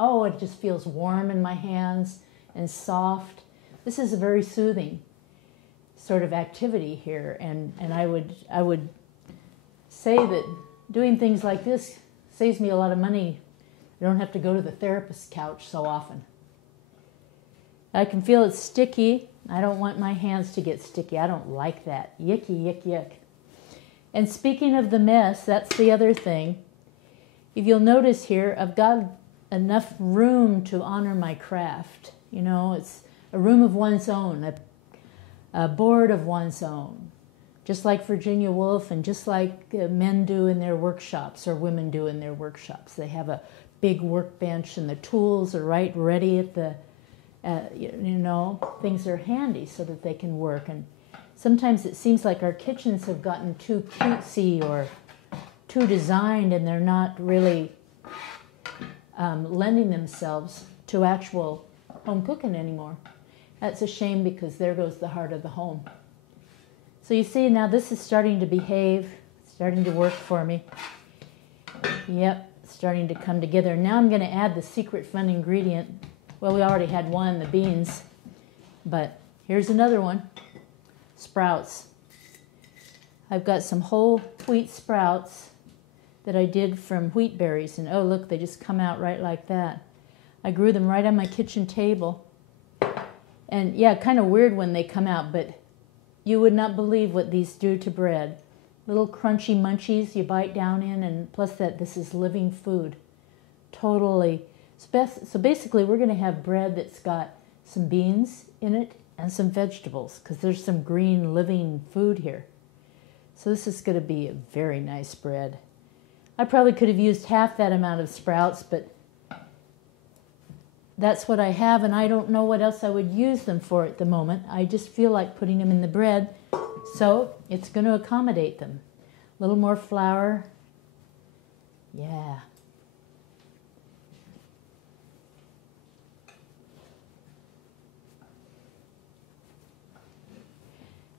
oh, it just feels warm in my hands and soft. This is a very soothing sort of activity here, and I would say that doing things like this saves me a lot of money. I don't have to go to the therapist's couch so often. I can feel it's sticky. I don't want my hands to get sticky. I don't like that. Yicky, yick, yick. And speaking of the mess, that's the other thing. If you'll notice here, I've got enough room to honor my craft. You know, it's a room of one's own, a board of one's own. Just like Virginia Woolf and just like men do in their workshops or women do in their workshops. They have a big workbench and the tools are right ready at the, things are handy so that they can work. And sometimes it seems like our kitchens have gotten too cutesy or too designed, and they're not really lending themselves to actual home cooking anymore. That's a shame, because there goes the heart of the home. So you see, now this is starting to behave, starting to work for me. Yep, starting to come together. Now I'm going to add the secret fun ingredient. Well, we already had one, the beans, but here's another one, sprouts. I've got some whole wheat sprouts that I did from wheat berries, and oh look, they just come out right like that. I grew them right on my kitchen table, and yeah, kind of weird when they come out, but you would not believe what these do to bread. Little crunchy munchies you bite down in, and plus that this is living food. Totally. So basically we're going to have bread that's got some beans in it and some vegetables, because there's some green living food here. So this is going to be a very nice bread. I probably could have used half that amount of sprouts, but that's what I have, and I don't know what else I would use them for at the moment. I just feel like putting them in the bread, so it's going to accommodate them. A little more flour. Yeah.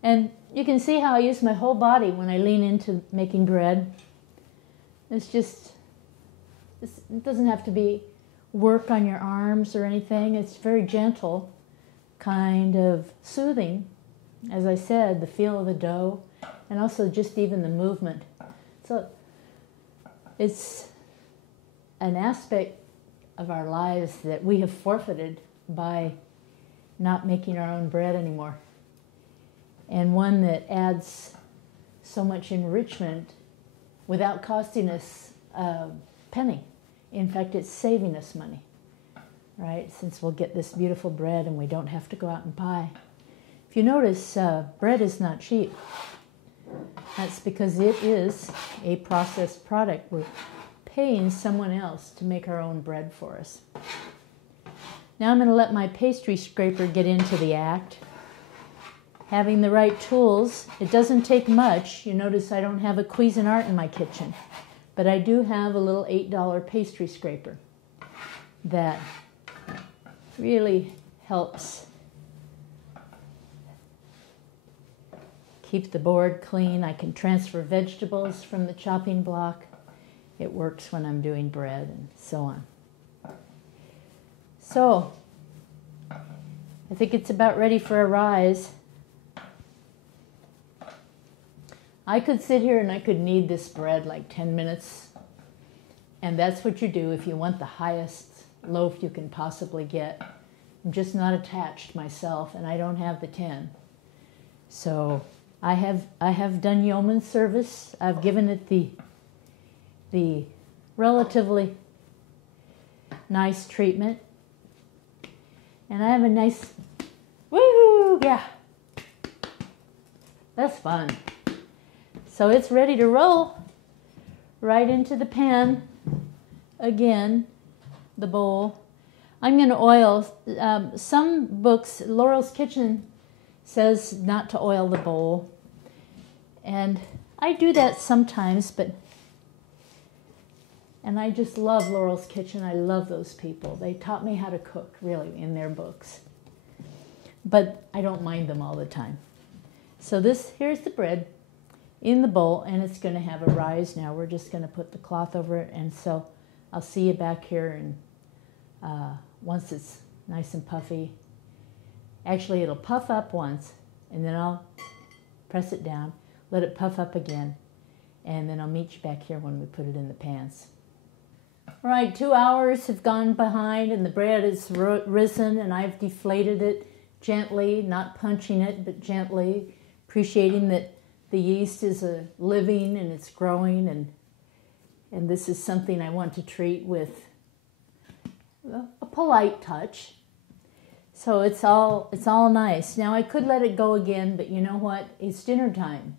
And you can see how I use my whole body when I lean into making bread. It's just, it doesn't have to be work on your arms or anything. It's very gentle, kind of soothing. As I said, the feel of the dough, and also just even the movement. So it's an aspect of our lives that we have forfeited by not making our own bread anymore. And one that adds so much enrichment without costing us a penny. In fact, it's saving us money, right? Since we'll get this beautiful bread and we don't have to go out and buy. If you notice, bread is not cheap. That's because it is a processed product. We're paying someone else to make our own bread for us. Now I'm going to let my pastry scraper get into the act. Having the right tools, it doesn't take much. You notice I don't have a Cuisinart in my kitchen, but I do have a little $8 pastry scraper that really helps keep the board clean. I can transfer vegetables from the chopping block. It works when I'm doing bread and so on. So, I think it's about ready for a rise. I could sit here and I could knead this bread like 10 minutes, and that's what you do if you want the highest loaf you can possibly get. I'm just not attached myself, and I don't have the 10. So I have done yeoman service. I've given it the relatively nice treatment, and I have a nice, woo, yeah, that's fun. So it's ready to roll right into the pan. Again, the bowl. I'm going to oil. Some books, Laurel's Kitchen says not to oil the bowl. And I do that sometimes, and I just love Laurel's Kitchen. I love those people. They taught me how to cook, really, in their books. But I don't mind them all the time. So here's the bread in the bowl, and it's going to have a rise now. We're just going to put the cloth over it, and so I'll see you back here in once it's nice and puffy. Actually, it'll puff up once, and then I'll press it down, let it puff up again, and then I'll meet you back here when we put it in the pans. All right, 2 hours have gone behind, and the bread is risen, and I've deflated it gently, not punching it, but gently, appreciating that the yeast is living and it's growing, and this is something I want to treat with a polite touch. So it's all nice. Now I could let it go again, but you know what? It's dinner time.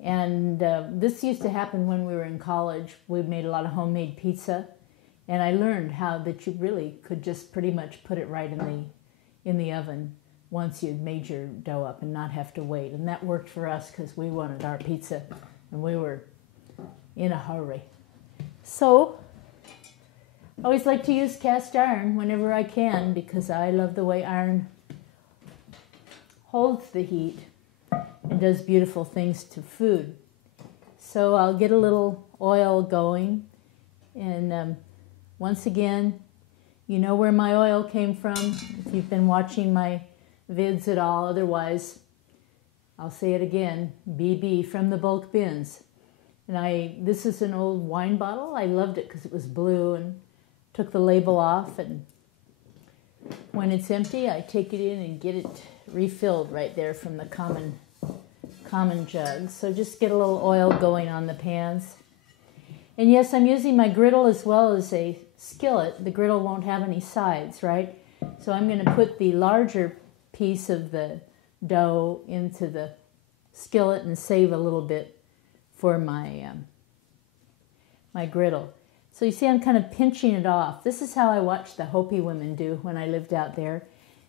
And this used to happen when we were in college. We made a lot of homemade pizza, and I learned how that you really could just pretty much put it right in the oven once you'd made your dough up and not have to wait. And that worked for us because we wanted our pizza and we were in a hurry. So I always like to use cast iron whenever I can because I love the way iron holds the heat and does beautiful things to food. So I'll get a little oil going, and once again, you know where my oil came from if you've been watching my vids at all. Otherwise, I'll say it again, BB from the bulk bins. And this is an old wine bottle. I loved it because it was blue, and took the label off, and when it's empty, I take it in and get it refilled right there from the common jug. So just get a little oil going on the pans. And yes, I'm using my griddle as well as a skillet. The griddle won't have any sides, right? So I'm going to put the larger piece of the dough into the skillet and save a little bit for my my griddle. So you see I'm kind of pinching it off. This is how I watched the Hopi women do when I lived out there.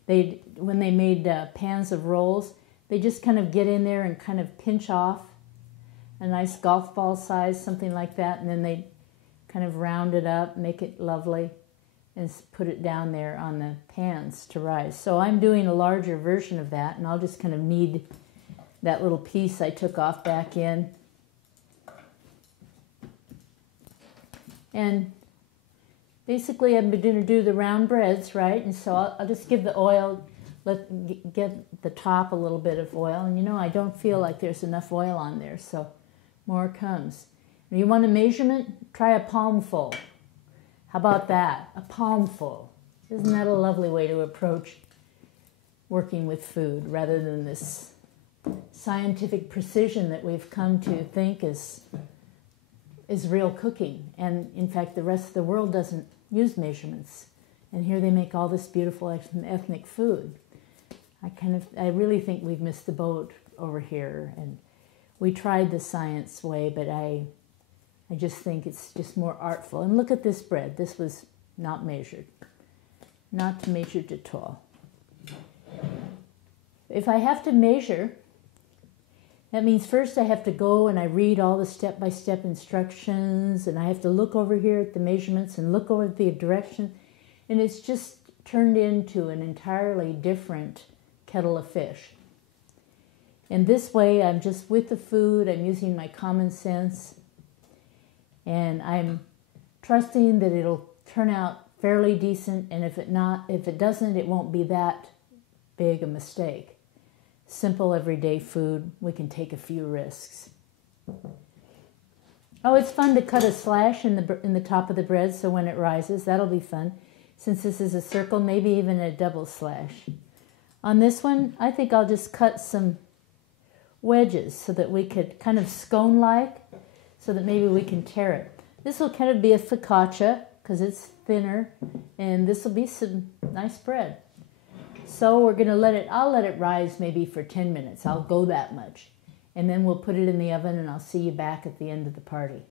When they made pans of rolls, they just kind of get in there and kind of pinch off a nice golf ball size, something like that, and then they kind of round it up, make it lovely, and put it down there on the pans to rise. So I'm doing a larger version of that, and I'll just kind of knead that little piece I took off back in. And basically I'm going to do the round breads, right? And so I'll just give the oil, get the top a little bit of oil. And you know, I don't feel like there's enough oil on there, so more comes. If you want a measurement, try a palmful. How about that? A palmful. Isn't that a lovely way to approach working with food rather than this scientific precision that we've come to think is real cooking? And in fact, the rest of the world doesn't use measurements. And here they make all this beautiful ethnic food. I really think we've missed the boat over here. And we tried the science way, but I just think it's just more artful. And look at this bread. This was not measured. Not measured at all. If I have to measure, that means first I have to go and I read all the step-by-step instructions, and I have to look over here at the measurements and look over at the direction, and it's just turned into an entirely different kettle of fish. And this way I'm just with the food, I'm using my common sense, and I'm trusting that it'll turn out fairly decent, and if it doesn't, it won't be that big a mistake. Simple everyday food, we can take a few risks. Oh, it's fun to cut a slash in the top of the bread so when it rises, that'll be fun. Since this is a circle, maybe even a double slash. On this one, I think I'll just cut some wedges so that we could kind of scone-like, so that maybe we can tear it. This will kind of be a focaccia because it's thinner, and this will be some nice bread. So we're going to I'll let it rise maybe for 10 minutes. I'll go that much. And then we'll put it in the oven, and I'll see you back at the end of the party.